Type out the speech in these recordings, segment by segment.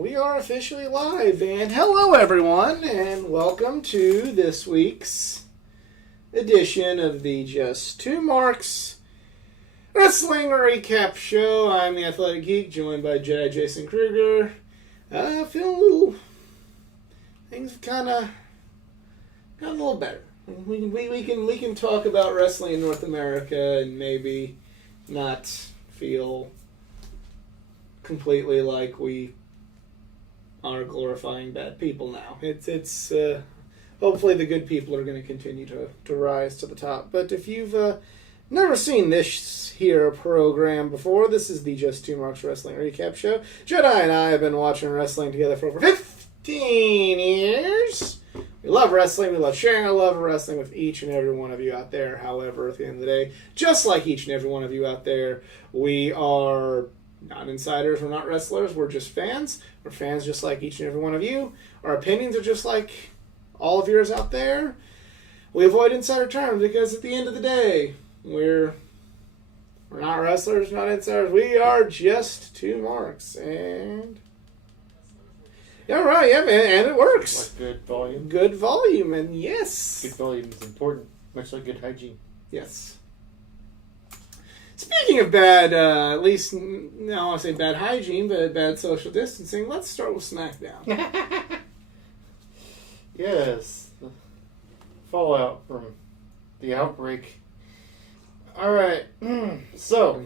We are officially live, and hello everyone, and welcome to this week's edition of the Just Two Marks Wrestling Recap Show. I'm the Athletic Geek, joined by Jedi Jason Kruger. Feeling a little... Things have kind of got a little better. We can talk about wrestling in North America and maybe not feel completely like we are glorifying bad people now. It's hopefully the good people are going to continue to rise to the top. But if you've never seen this here program before, this is the Just Two Marks Wrestling Recap Show. Jedi and I have been watching wrestling together for over 15 years. We love wrestling. We love sharing our love of wrestling with each and every one of you out there. However, at the end of the day, just like each and every one of you out there, we are not insiders, we're not wrestlers, we're just fans. We're fans just like each and every one of you. Our opinions are just like all of yours out there. We avoid insider terms because at the end of the day, we're not wrestlers, not insiders. We are just two marks. And yeah, right, yeah, man, and it works. Like good volume. Good volume, and yes. Good volume is important, much like good hygiene. Yes. Speaking of bad, at least, no, I don't want to say bad hygiene, but bad social distancing, let's start with SmackDown. Yes. The fallout from the outbreak. Alright. So,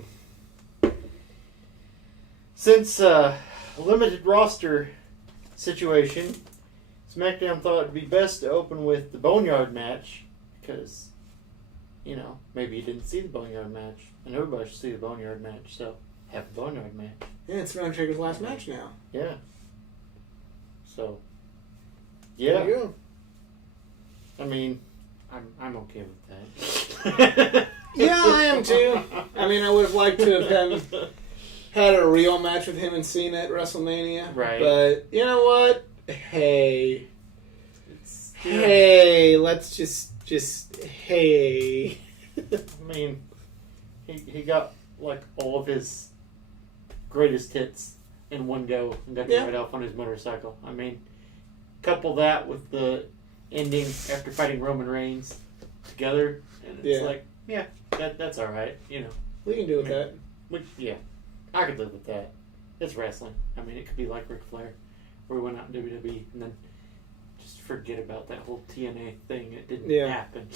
since limited roster situation, SmackDown thought it would be best to open with the Boneyard match because, you know, maybe you didn't see the Boneyard match. And everybody should see the Boneyard match, so have the Boneyard match. Yeah, it's Undertaker's last match now. Yeah. So, yeah. There you go. I mean, I'm okay with that. Yeah, I am too. I mean, I would have liked to have had a real match with him and Cena at WrestleMania. Right. But, you know what? Hey, let's just, hey. I mean, he got, like, all of his greatest hits in one go and got to ride off on his motorcycle. I mean, couple that with the ending after fighting Roman Reigns together, and it's like, yeah, that's all right, you know. We can do with that. I could live with that. It's wrestling. I mean, it could be like Ric Flair, where he went out in WWE and then just forget about that whole TNA thing. It didn't happen.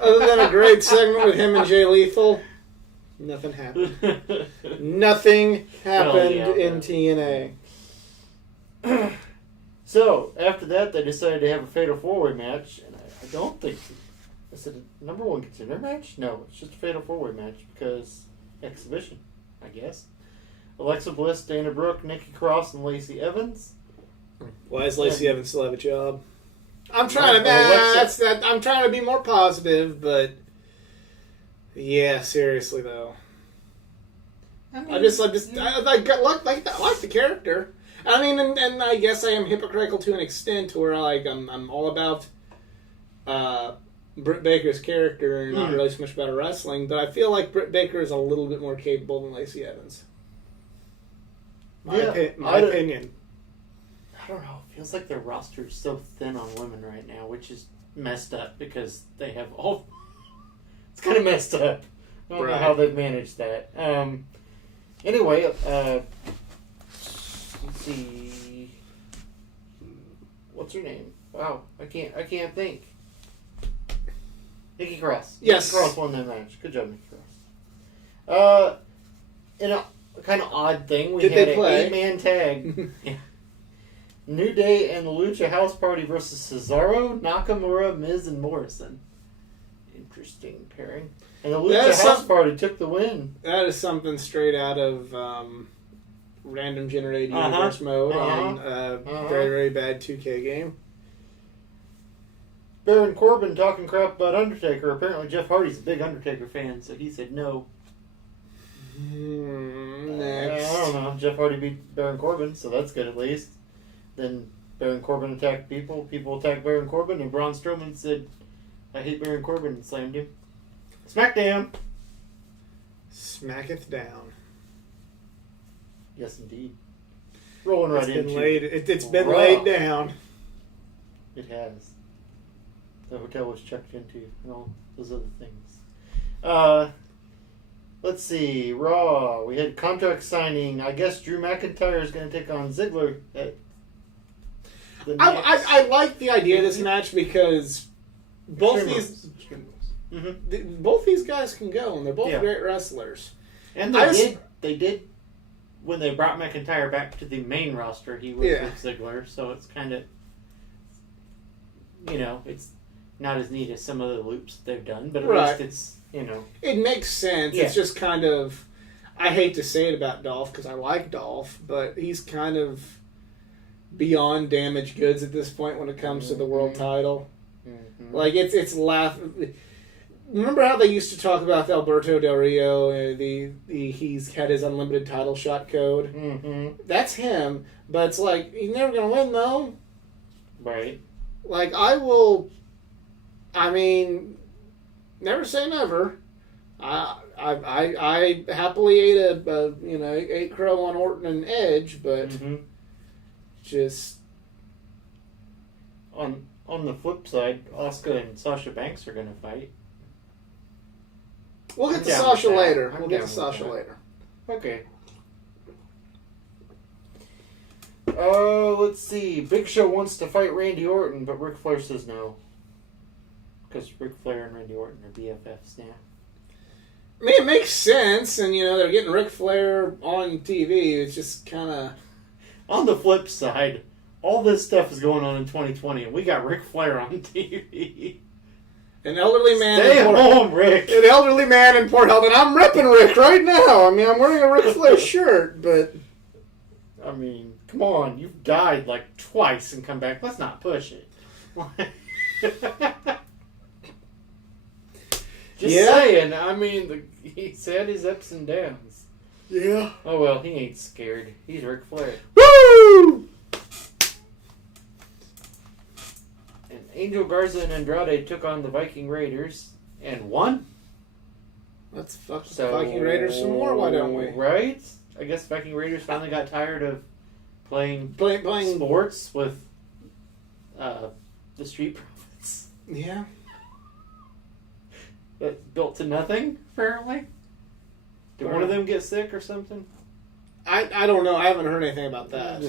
Other than a great segment with him and Jay Lethal, nothing happened. Nothing happened in TNA. So, after that, they decided to have a Fatal 4-Way match, and I don't think... Is it a number one contender match? No, it's just a Fatal 4-Way match, because exhibition, I guess. Alexa Bliss, Dana Brooke, Nikki Cross, and Lacey Evans. Why does Lacey Evans still have a job? I'm trying to I'm trying to be more positive, but yeah, seriously though. I mean, I like the character. I mean, and I guess I am hypocritical to an extent where I'm all about Britt Baker's character and not really so much about her wrestling, but I feel like Britt Baker is a little bit more capable than Lacey Evans. My opinion. I don't know. It feels like their roster is so thin on women right now, which is messed up because they have all... It's kind of messed up. I don't know how they've managed that. Anyway, let's see... What's her name? Wow, I can't think. Nikki Cross. Yes. Nikki Cross won that match. Good job, Nikki Cross. In a kind of odd thing, we had an 8-man tag. Yeah. New Day and the Lucha House Party versus Cesaro, Nakamura, Miz, and Morrison. Interesting pairing. And the Lucha House Party took the win. That is something straight out of random generated universe mode on a very, very bad 2K game. Baron Corbin talking crap about Undertaker. Apparently Jeff Hardy's a big Undertaker fan, so he said no. Next. I don't know. Jeff Hardy beat Baron Corbin, so that's good at least. Then Baron Corbin attacked people. People attacked Baron Corbin, and Braun Strowman said, I hate Baron Corbin, and slammed him. SmackDown. Smacketh down. Yes, indeed. rolling right it's into. Been laid, it's been laid down. It has. The hotel was checked into and all those other things. Let's see. Raw. We had contract signing. I guess Drew McIntyre is going to take on Ziggler at the next. I like the idea of this match because both these guys can go, and they're both great wrestlers. And they did when they brought McIntyre back to the main roster. He was with Ziggler, so it's kind of, it's not as neat as some of the loops they've done, but at least it's, It makes sense. Yeah. It's just kind of, I hate to say it about Dolph because I like Dolph, but he's kind of beyond damaged goods at this point when it comes to the world title. Mm-hmm. Like, it's remember how they used to talk about Alberto Del Rio? He's had his unlimited title shot code. Mm-hmm. That's him, but it's like he's never gonna win though. Right. Like never say never. I happily ate crow on Orton and Edge, but just on the flip side, Asuka and Sasha Banks are gonna fight. We'll get to Sasha later. Okay. Let's see. Big Show wants to fight Randy Orton, but Ric Flair says no. Because Ric Flair and Randy Orton are BFFs now. I mean, it makes sense, and they're getting Ric Flair on TV. It's just kind of. On the flip side, all this stuff is going on in 2020, and we got Ric Flair on TV. An elderly man. Stay home, Rick. An elderly man in Port Health, and I'm repping Rick right now. I mean, I'm wearing a Ric Flair shirt, but I mean, come on, you've died like twice and come back. Let's not push it. Just saying. I mean, he's had his ups and downs. Yeah. Oh well, he ain't scared. He's Ric Flair. Woo! And Angel Garza and Andrade took on the Viking Raiders and won. Let's fuck the Viking Raiders some more. Why don't we? Right? I guess Viking Raiders finally got tired of playing sports with the Street Profits. Yeah. That built to nothing, apparently. Did one of them get sick or something? I don't know. I haven't heard anything about that.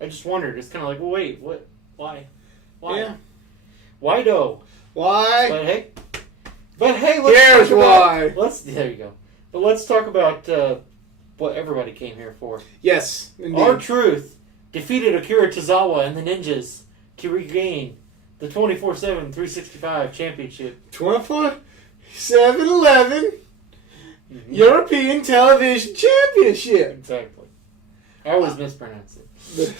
I just wondered. It's kind of like, well, wait, what? Why? Yeah. Why though? Why? But hey, here's why. There you go. But let's talk about what everybody came here for. Yes, indeed. R-Truth defeated Akira Tozawa and the Ninjas to regain the 24/7 365 championship. 24/7/11 European Television Championship. Exactly. I always mispronounce it.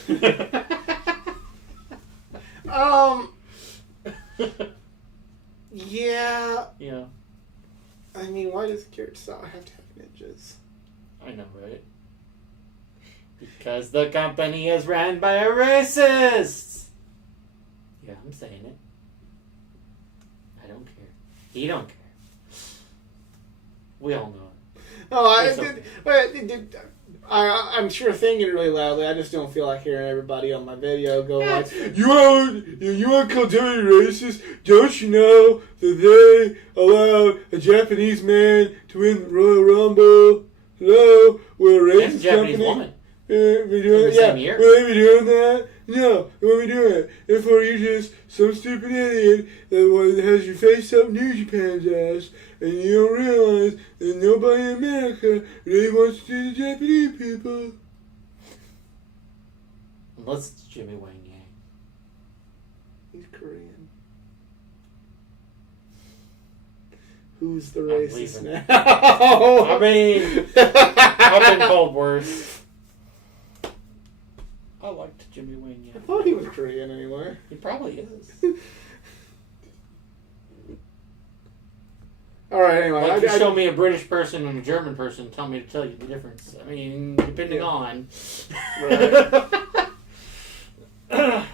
Yeah. Yeah. I mean, why does Akira Tozawa have to have ninjas? I know, right? Because the company is ran by a racist. Yeah, I'm saying it. I don't care. He don't care. We all know it. I'm sure thinking really loudly. I just don't feel like hearing everybody on my video go like, "You want to call WWE racist? Don't you know that they allowed a Japanese man to win the Royal Rumble? Hello, we're a racist Japanese company." Woman. We doing same year? Will they be doing that? No, we won't be doing it. Therefore, you're just some stupid idiot that has your face up New Japan's ass, and you don't realize that nobody in America really wants to do the Japanese people. Unless it's Jimmy Wang Yang. He's Korean. Who's the racist now? I mean, I've been called worse. I liked Jimmy Wang Yang. I thought he was Korean anyway. He probably is. All right, anyway. Like you show me a British person and a German person, tell me to tell you the difference. I mean, depending on. Right.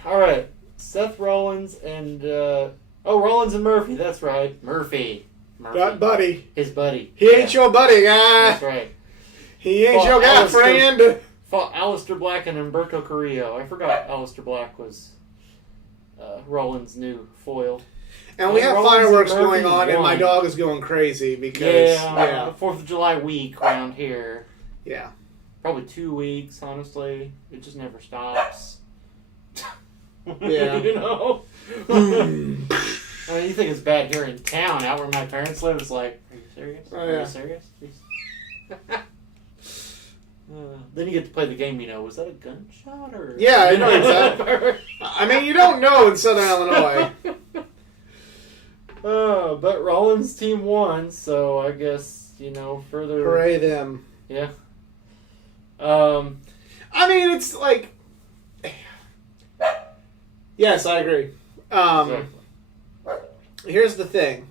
All right. Seth Rollins and... Rollins and Murphy. That's right. Murphy. That buddy. His buddy. He ain't your buddy, guy. That's right. He ain't your guy, friend. fought Aleister Black and Humberto Carrillo. I forgot Aleister Black was Rollins' new foil. And we have fireworks going on, and my dog is going crazy because... Yeah, 4th of July week around here. Yeah. Probably 2 weeks, honestly. It just never stops. Yeah. You know? I mean, you think it's bad here in town. Out where my parents live, it's like, are you serious? Oh, yeah. Are you serious? Then you get to play the game, was that a gunshot? Or yeah, I know exactly. I mean, you don't know in Southern Illinois. But Rollins' team won, so I guess, further... Hooray them. Yeah. I mean, it's like... Yes, I agree. Here's the thing.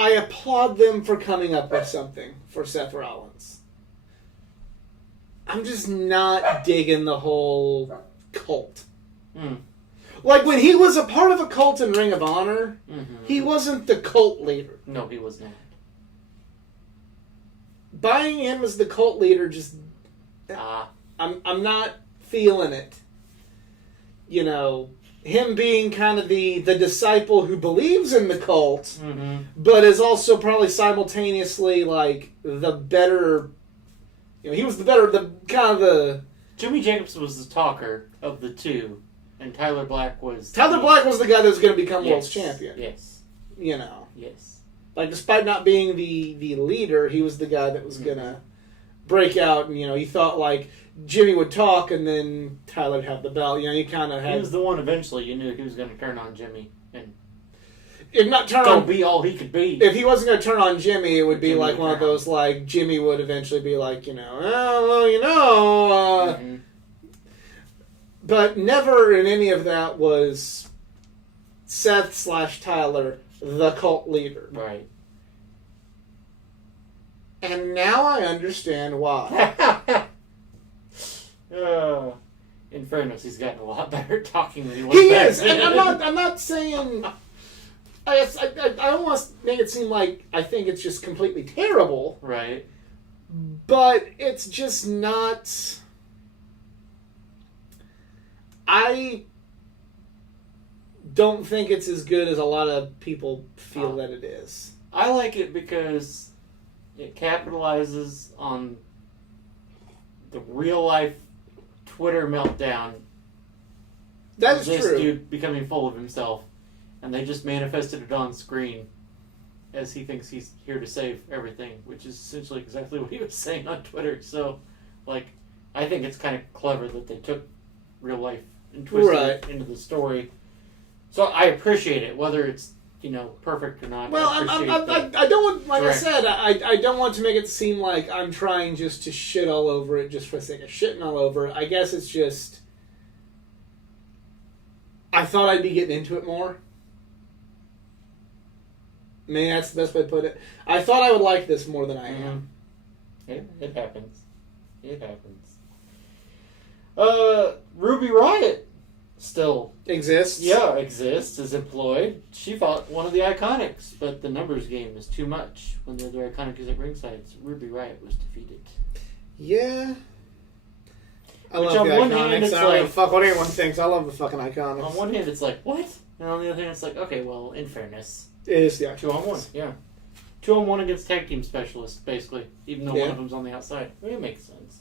I applaud them for coming up with something for Seth Rollins. I'm just not digging the whole cult. Like, when he was a part of a cult in Ring of Honor, he wasn't the cult leader. No, he was not. Buying him as the cult leader just... I'm not feeling it. Him being kind of the disciple who believes in the cult, but is also probably simultaneously, like, the better... he was the Jimmy Jacobs was the talker of the two, and Tyler Black was... Black was the guy that was going to become world's champion. Yes. Yes. Like, despite not being the leader, he was the guy that was going to break out, and, he thought, like, Jimmy would talk, and then Tyler would have the belt. You kind of had... He was the one eventually you knew he was going to turn on Jimmy, and... If not turn on... be all he could be. If he wasn't going to turn on Jimmy, it would be like one of those, like, Jimmy would eventually be like, But never in any of that was Seth/Tyler the cult leader. Right. And now I understand why. In fairness, he's gotten a lot better at talking than he was He back is, then. and I'm not saying... I almost make it seem like I think it's just completely terrible. Right. But it's just not... I don't think it's as good as a lot of people feel that it is. I like it because it capitalizes on the real-life Twitter meltdown. That is this true. This dude becoming full of himself. And they just manifested it on screen as he thinks he's here to save everything, which is essentially exactly what he was saying on Twitter. So, I think it's kind of clever that they took real life and twisted it into the story. So I appreciate it, whether it's, perfect or not. Well, I don't want, like I said, I don't want to make it seem like I'm trying just to shit all over it just for the sake of shitting all over it. I guess it's just, I thought I'd be getting into it more. Maybe that's the best way to put it. I thought I would like this more than I am. Yeah, it happens. It happens. Ruby Riott still exists. Yeah, exists, is employed. She fought one of the Iconics, but the numbers game is too much when the other Iconic is at ringside. So Ruby Riott was defeated. Yeah. I love the Iconics. I don't give a fuck what anyone thinks. I love the fucking Iconics. On one hand, it's like, what? And on the other hand, it's like, okay, well, in fairness. It is the Iconics. 2-on-1, yeah. 2-on-1 against tag team specialists, basically. Even though one of them's on the outside. It makes sense.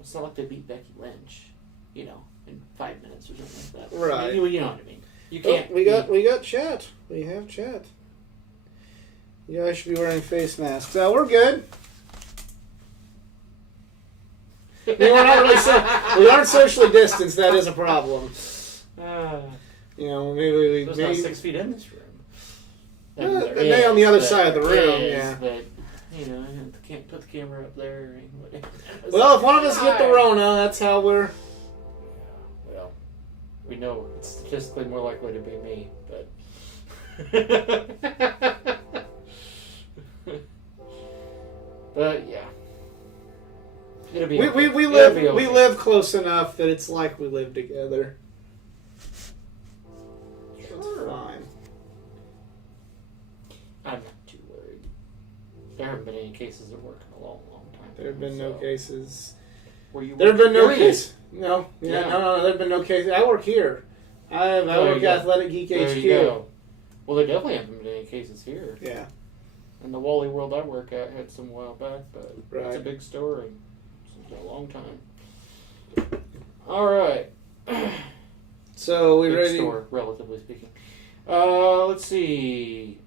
It's not like they beat Becky Lynch, in 5 minutes or something like that. Right. You know what I mean. You can't. We got chat. We have chat. You guys should be wearing face masks. We're good. We're not really we aren't socially distanced. That is a problem. Maybe there's not 6 feet in this room. They on the other side of the room. But can't put the camera up there. Well, if one of us get the Rona, that's how we're. Well, we know it's statistically more likely to be me, but. But yeah. It'll be okay. We live close enough that it's like we live together. Sure. That's fine. I'm not too worried. There haven't been any cases at work in a long, long time. There have been no cases. There have been no cases. No. Yeah, no. There have been no cases. I work here. I work at Athletic Geek HQ. There you go. Well, there definitely haven't been any cases here. Yeah. And the Wally World I work at had some a while back, but it's a big story. It's been a long time. All right. So we big ready? Store, relatively speaking. Let's see.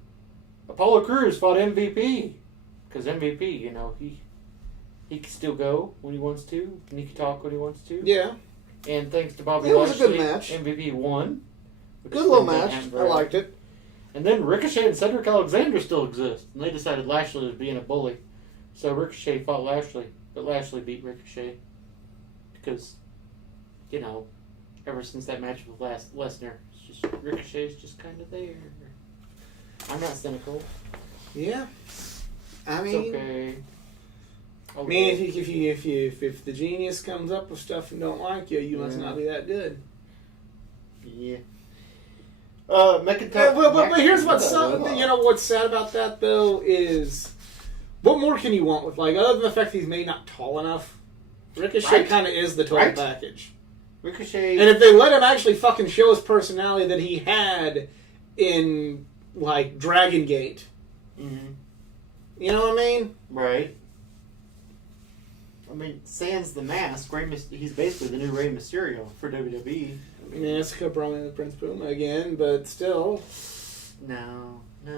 Apollo Crews fought MVP because MVP, you know, he can still go when he wants to, and he can talk when he wants to. Yeah. And thanks to Bobby It Lashley, was a good match. MVP won. Good little match. I liked it. And then Ricochet and Cedric Alexander still exist, and they decided Lashley was being a bully, so Ricochet fought Lashley, but Lashley beat Ricochet because, you know, ever since that match with Lesnar, it's just Ricochet's just kind of there. I'm not cynical. Yeah, I mean, it's okay. I mean, if the genius comes up with stuff and don't like you, you must not be that good. Yeah. McIntyre. But here's what's what's sad about that though is, what more can you want with, like, other than the fact that he's maybe not tall enough? Ricochet kind of is the total package. Ricochet. And if they let him actually fucking show his personality that he had in, like, Dragon Gate. Mm-hmm. You know what I mean? Right. I mean, sans the mask, he's basically the new Rey Mysterio for WWE. I mean, it's probably the Prince Puma again, but still. No. I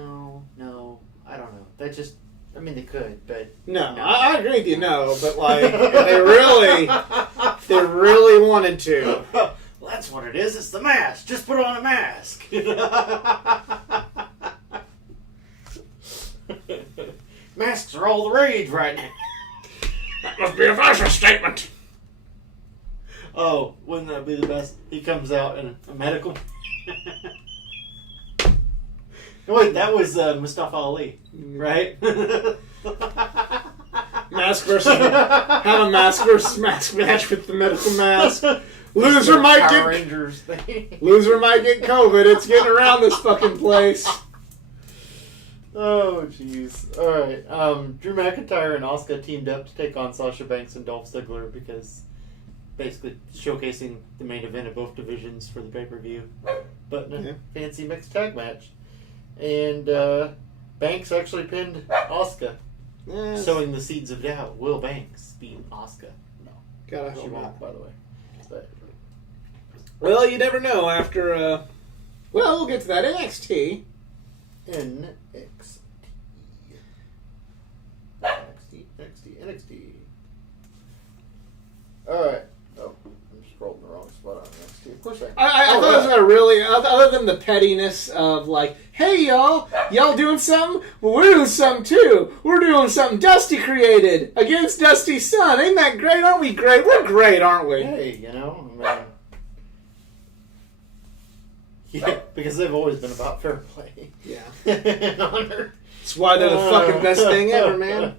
don't know. That just, I mean, they could, but... No. I agree with you, but, like, if they really wanted to. Well, that's what it is. It's the mask. Just put on a mask. Masks are all the rage right now. That must be a fashion statement. Oh, wouldn't that be the best? He comes out in a medical... No, wait, that was Mustafa Ali, right? Mask versus... Have a mask versus mask match with the medical mask. Loser might get... Rangers thing. Loser might get COVID. It's getting around this fucking place. Oh, jeez. Alright, Drew McIntyre and Asuka teamed up to take on Sasha Banks and Dolph Ziggler because... basically showcasing the main event of both divisions for the pay-per-view. But in a fancy mixed tag match. And Banks actually pinned Asuka. Yes. Sowing the seeds of doubt. Will Banks beat Asuka? No. God, I hope she won't, not. by the way. But, well, you never know after... well, we'll get to that. NXT. NXT. Alright. Oh, I'm scrolling the wrong spot on NXT. Of course I thought it was a really... Other than the pettiness of, like, hey, y'all doing something? Well, we're doing something, too. We're doing something Dusty created against Dusty's son. Ain't that great? Aren't we great? We're great, aren't we? Hey, you know, I mean... Yeah, because they've always been about fair play. Yeah. And honor. That's why they're the fucking best thing ever, man.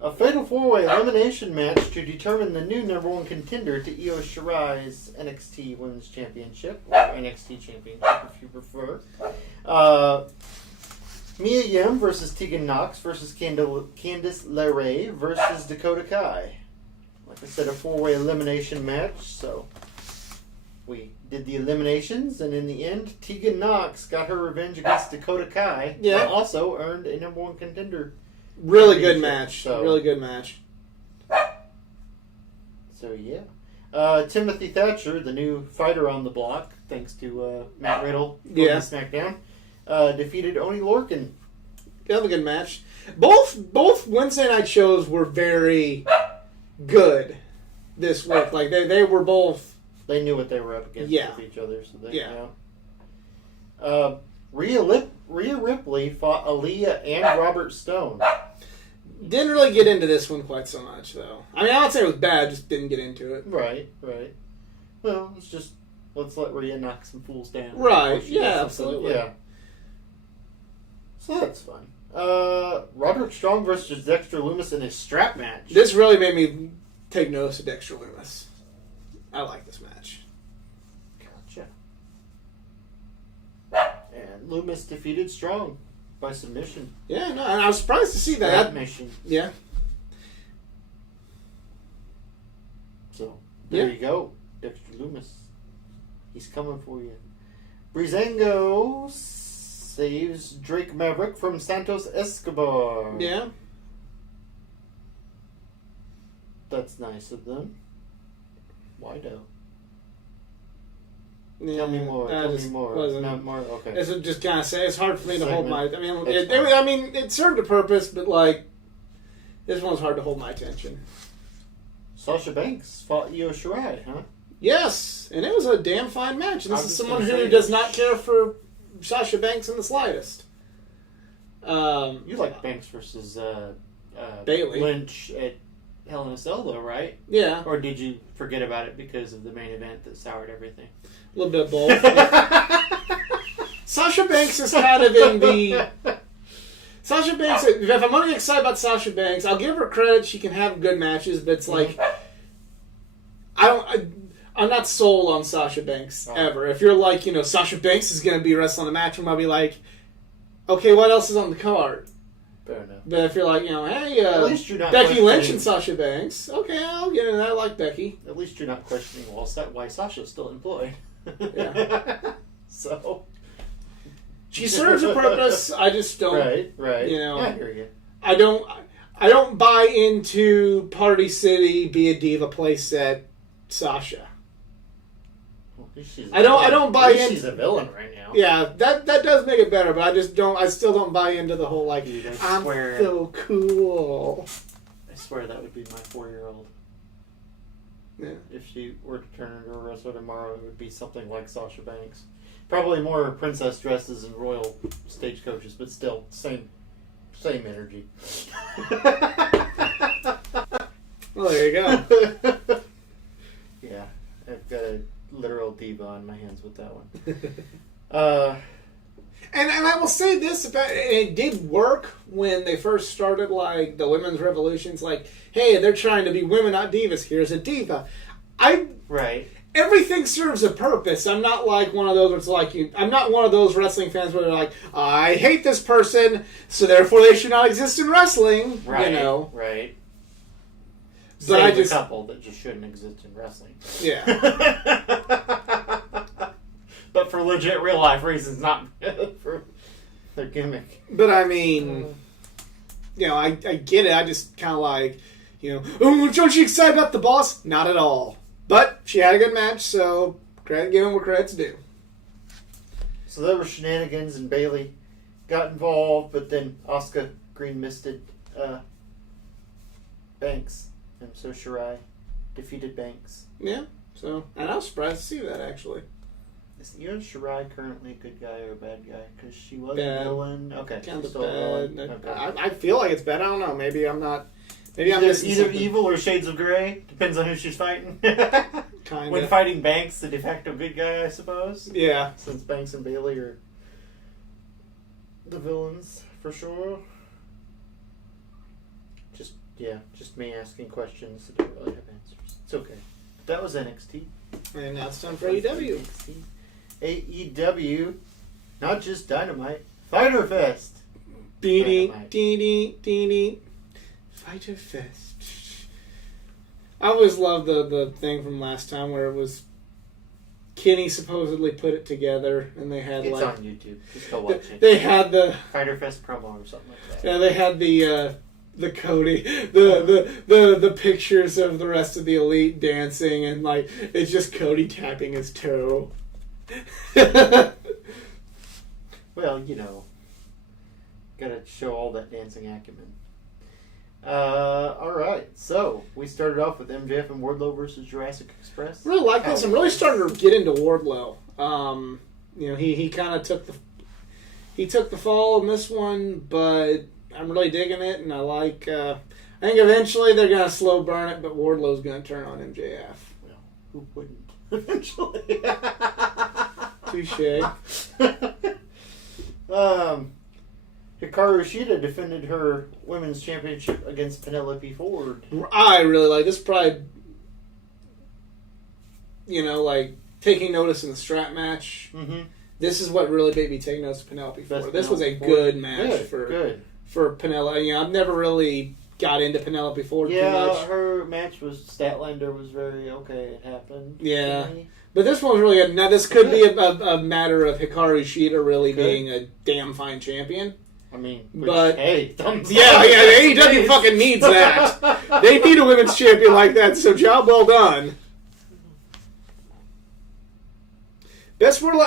A fatal four-way elimination match to determine the new number one contender to Io Shirai's NXT Women's Championship, or NXT Championship if you prefer. Mia Yim versus Tegan Nox versus Candice LeRae versus Dakota Kai. Like I said, a four-way elimination match, so we did the eliminations, and in the end, Tegan Nox got her revenge against Dakota Kai, and also earned a number one contender. Really good match. Really good match. So, yeah. Timothy Thatcher, the new fighter on the block, thanks to Matt Riddle for SmackDown, defeated Oney Lorcan. They have a good match. Both Wednesday night shows were very good this week. Like, they were both... They knew what they were up against with each other, so they Rhea Ripley fought Aaliyah and Robert Stone. Didn't really get into this one quite so much, though. I mean, I don't say it was bad, just didn't get into it. Right. Well, let's let Rhea knock some fools down. Right, yeah, absolutely. Yeah. So that's fun. Roderick Strong versus Dexter Lumis in a strap match. This really made me take notice of Dexter Lumis. I like this match. Gotcha. And Lumis defeated Strong. by submission. Yeah, no, and I was surprised to see that. Submission. Yeah. So, there you go. Dexter Lumis. He's coming for you. Breezango saves Drake Maverick from Santos Escobar. Yeah. That's nice of them. Why though? Yeah, Tell me more. Tell me more. Wasn't, Not more. Okay. It's just kind of say it's hard for me to hold my. Segment. I mean, it served a purpose, but like this one's hard to hold my attention. Sasha Banks fought Io Shirai, huh? Yes, and it was a damn fine match. And this is someone who say, does not care for Sasha Banks in the slightest. You like Banks versus Bayley Lynch at Hell in a Cell, though, right? Yeah. Or did you forget about it because of the main event that soured everything? A little bit of both. Sasha Banks is kind of in the... Sasha Banks, if I'm only excited about Sasha Banks, I'll give her credit. She can have good matches, but it's like... I'm not sold on Sasha Banks, ever. If you're like, Sasha Banks is going to be wrestling a match, I'll be like, okay, what else is on the card? Fair enough. But if you're like, hey, at least you're not Becky Lynch and Sasha Banks, okay, I'll get into that. I like Becky. At least you're not questioning why Sasha's still employed. Yeah. So she serves a purpose. I just don't. Right. I hear you. I don't buy into Party City, be a diva playset, Sasha. I don't buy in. She's a villain right now. Yeah, that does make it better, but I still don't buy into the whole like, dude, I'm so cool. I swear that would be my 4-year-old. Yeah. If she were to turn into a wrestler tomorrow, it would be something like Sasha Banks. Probably more princess dresses and royal stagecoaches, but still, same energy. Well, there you go. Yeah, I've got a literal diva on my hands with that one. And I will say this about it did work when they first started, like the women's revolutions. Like, hey, they're trying to be women, not divas. Here's a diva. Right. Everything serves a purpose. I'm not like one of those where it's like I'm not one of those wrestling fans where they're like, I hate this person, so therefore they should not exist in wrestling. Right. But Right. I just a couple that just shouldn't exist in wrestling. Yeah. But for legit real life reasons, not for their gimmick. But I mean, I get it. I just kind of like, oh, aren't you excited about the boss? Not at all. But she had a good match, so give him what credit's due. So there were shenanigans, and Bayley got involved, but then Asuka green-misted Banks, and so Shirai defeated Banks. Yeah, so, and I was surprised to see that, actually. Is Shirai currently a good guy or a bad guy? Because she was bad. a villain. Okay. Kind of still a villain. bad. Okay. I feel like it's bad. I don't know. Maybe I'm not. Maybe I'm either missing something. evil or shades of gray. Depends on who she's fighting. Kind When of. fighting Banks, the de facto good guy, I suppose. Yeah. Since Banks and Bayley are the villains, for sure. Just me asking questions that don't really have answers. It's okay. That was NXT. And now it's time for AEW. AEW, not just Dynamite, Fyter Fest. Dee-dee. Fyter Fest. I always loved the thing from last time where it was Kenny supposedly put it together, and they had it's like on YouTube. Just go watch it. They had the Fyter Fest promo or something like that. Yeah, they had the Cody, the pictures of the rest of the Elite dancing, and like it's just Cody tapping his toe. Well, gotta show all that dancing acumen. Alright, so we started off with MJF and Wardlow versus Jurassic Express. Really like this. I'm really starting to get into Wardlow. He kind of took the fall in this one, but I'm really digging it, and I like. I think eventually they're gonna slow burn it, but Wardlow's gonna turn on MJF. Well, who wouldn't? Eventually. Touche. Hikaru Shida defended her women's championship against Penelope Ford. I really like this. Probably, like taking notice in the strap match. Mm-hmm. this is what really made me take notes of Penelope Ford. This was a good match for Penelope. You know, I've never really got into Penelope Ford too much. Her match was Statlander was very okay. It happened. Yeah. But this one was really good. Now, this could be a matter of Hikaru Shida really being a damn fine champion. I mean, hey, AEW fucking needs that. They need a women's champion like that, so job well done. Best Wardlow,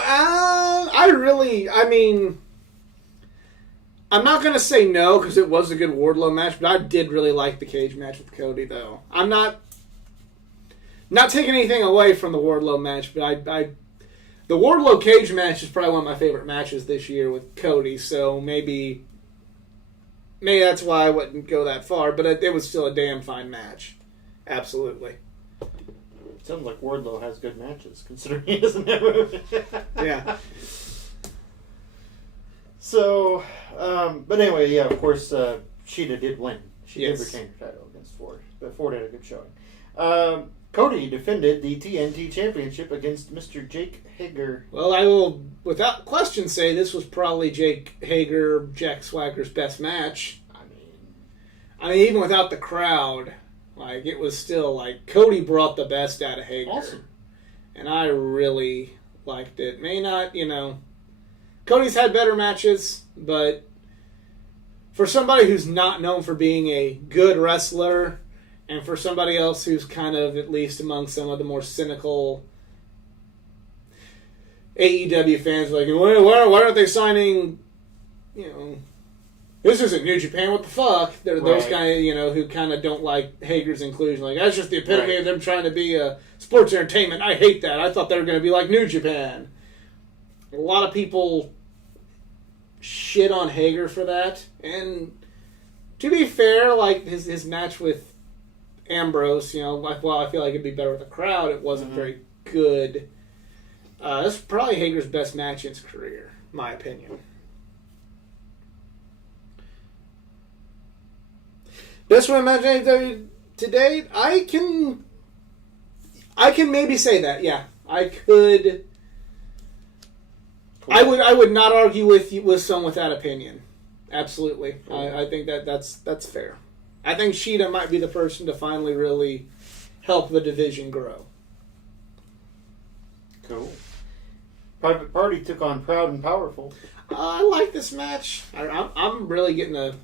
I'm not going to say no because it was a good Wardlow match, but I did really like the cage match with Cody, though. I'm not taking anything away from the Wardlow match, but the Wardlow cage match is probably one of my favorite matches this year with Cody, so maybe that's why I wouldn't go that far, but it was still a damn fine match. Absolutely. Sounds like Wardlow has good matches, considering he doesn't have a... Yeah. So, but anyway, yeah, of course, Shida did win. She did retain her title against Ford, but Ford had a good showing. Cody defended the TNT Championship against Mr. Jake Hager. Well, I will, without question, say this was probably Jake Hager, Jack Swagger's best match. I mean, even without the crowd, like, it was still, like, Cody brought the best out of Hager. Awesome. And I really liked it. May not, Cody's had better matches, but for somebody who's not known for being a good wrestler, and for somebody else who's kind of, at least among some of the more cynical AEW fans, like, why aren't they signing, this isn't New Japan, what the fuck? They're those kind of, who kind of don't like Hager's inclusion. Like, that's just the epitome of them trying to be a sports entertainment. I hate that. I thought they were going to be like New Japan. A lot of people shit on Hager for that. And to be fair, like, his match with Ambrose, while I feel like it'd be better with a crowd, it wasn't very good. That's probably Hager's best match in his career, my opinion. Best one match to date? I can maybe say that. Yeah, I could. Cool. I would not argue with someone with that opinion. Absolutely, cool. I think that's fair. I think Shida might be the person to finally really help the division grow. Cool. Private Party took on Proud and Powerful. I like this match. I'm really getting to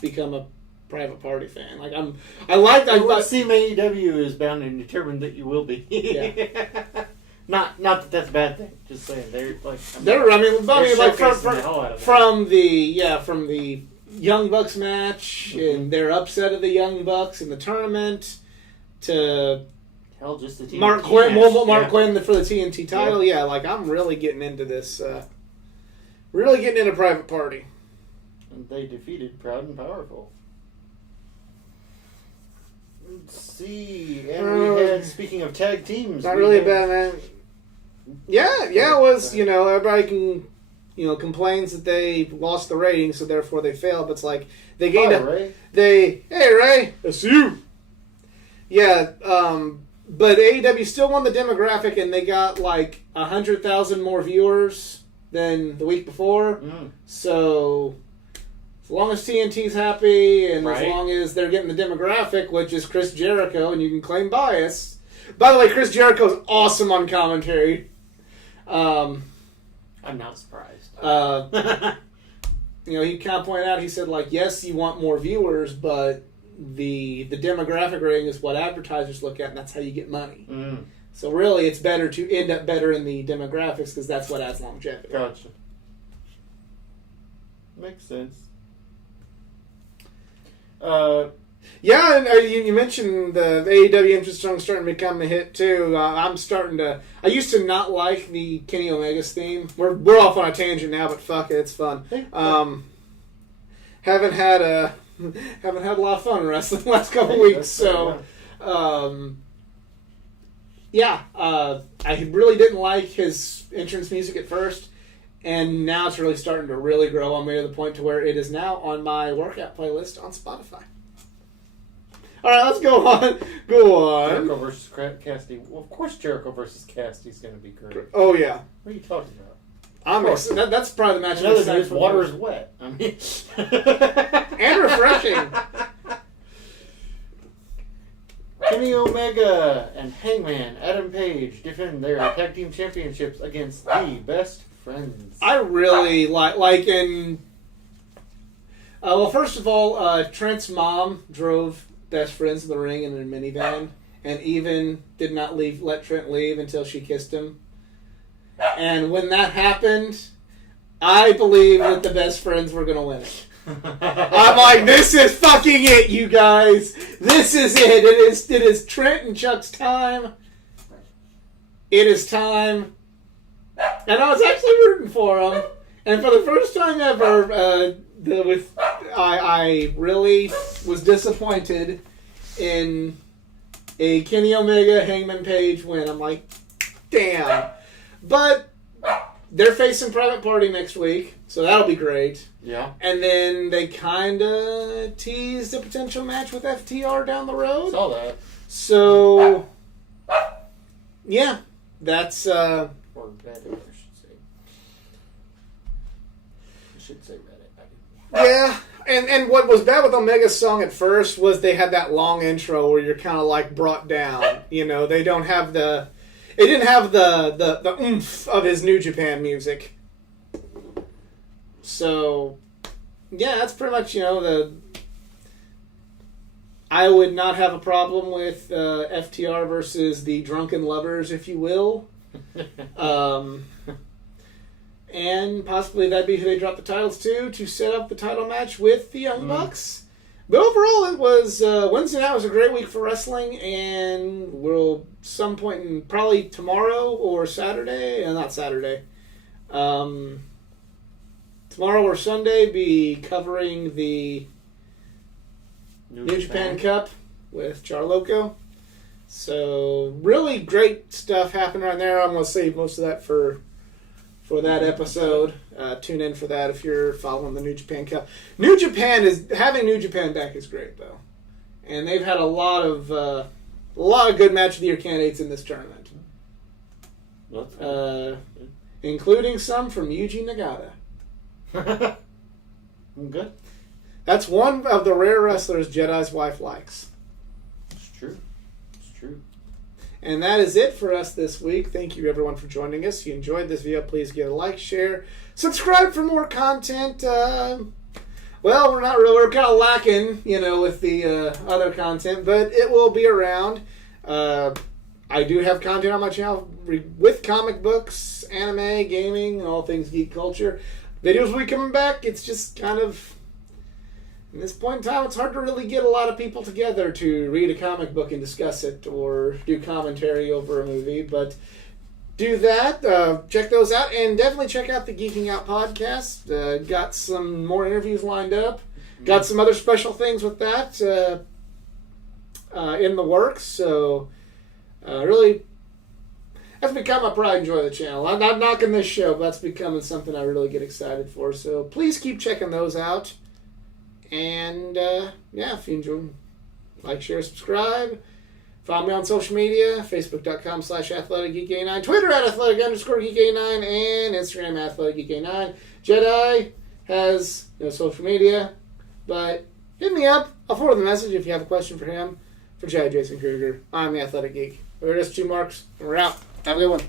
become a Private Party fan. Like I like that. Team AEW is bound and determined that you will be. Yeah. not that that's a bad thing. Just saying they're like. From the Young Bucks match and their upset of the Young Bucks in the tournament to just the TNT Mark Quinn. Mark Quinn for the TNT title. Yeah, like I'm really getting into this. Really getting into Private Party. And they defeated Proud and Powerful. Let's see. And we had, speaking of tag teams... Not really a bad man. Yeah, it was, everybody can, complains that they lost the ratings, so therefore they failed, but it's like, they gained Ray. Hey, Ray, it's you! Yeah, but AEW still won the demographic, and they got, 100,000 more viewers than the week before, so... As long as TNT's happy, and as long as they're getting the demographic, which is Chris Jericho, and you can claim bias. By the way, Chris Jericho's awesome on commentary. I'm not surprised. He kind of pointed out, he said, yes, you want more viewers, but the demographic rating is what advertisers look at, and that's how you get money. So really, it's better to end up better in the demographics, because that's what adds longevity. Gotcha. Makes sense. Yeah, and you mentioned the AEW interest song starting to become a hit too. I'm starting to. I used to not like the Kenny Omega's theme. We're off on a tangent now, but fuck it, it's fun. Haven't had a lot of fun wrestling the last couple weeks, so I really didn't like his entrance music at first. And now it's really starting to really grow on me to the point to where it is now on my workout playlist on Spotify. All right, let's go on. Jericho versus Cassidy. Well, of course Jericho versus Cassidy is going to be great. Oh, yeah. What are you talking about? That's probably the match. Another news, water is wet. I mean, and refreshing. Kenny Omega and Hangman Adam Page defend their tag team championships against the Best Friends. I really like in. Well, first of all, Trent's mom drove Best Friends in the ring in a minivan, and even did not let Trent leave until she kissed him. And when that happened, I believe that the Best Friends were going to win it. I'm like, this is fucking it, you guys. This is it. It is Trent and Chuck's time. It is time. And I was actually rooting for them. And for the first time ever, I really was disappointed in a Kenny Omega Hangman Page win. I'm like, damn. But they're facing Private Party next week, so that'll be great. Yeah. And then they kind of teased a potential match with FTR down the road. Saw that. So, yeah, that's... Or Reddit, I should say. I should say Reddit. Yeah, and what was bad with Omega's song at first was they had that long intro where you're kind of like brought down. You know, they don't have the... It didn't have the oomph of his New Japan music. So, yeah, that's pretty much, I would not have a problem with FTR versus the Drunken Lovers, if you will. And possibly that'd be who they drop the titles to set up the title match with the Young Bucks. But overall, it was Wednesday night was a great week for wrestling, and we'll some point in probably tomorrow or Saturday, not Saturday, tomorrow or Sunday, be covering the New Japan Cup with Charloco. So really great stuff happening right there. I'm going to save most of that for that episode. Tune in for that if you're following the New Japan Cup. Having New Japan back is great though, and they've had a lot of good match of the year candidates in this tournament, including some from Yuji Nagata. Good. That's one of the rare wrestlers Jedi's wife likes. It's true. It's true. And that is it for us this week. Thank you, everyone, for joining us. If you enjoyed this video, please give a like, share, subscribe for more content. Well, we're kind of lacking, with the other content, but it will be around. I do have content on my channel with comic books, anime, gaming, and all things geek culture. Videos will be coming back. It's just kind of... At this point in time, it's hard to really get a lot of people together to read a comic book and discuss it or do commentary over a movie, but do that. Check those out, and definitely check out the Geeking Out podcast. Got some more interviews lined up. Got some other special things with that in the works, so really, that's become a pride and joy of the channel. I'm not knocking this show, but that's becoming something I really get excited for, so please keep checking those out. And, if you enjoy, like, share, subscribe. Follow me on social media, facebook.com/athleticgeek89, Twitter @athletic_geek89, and Instagram @athleticgeek89. Jedi has no social media, but hit me up. I'll forward the message if you have a question for him. For Jedi Jason Kruger, I'm the Athletic Geek. We're just 2 marks, and we're out. Have a good one.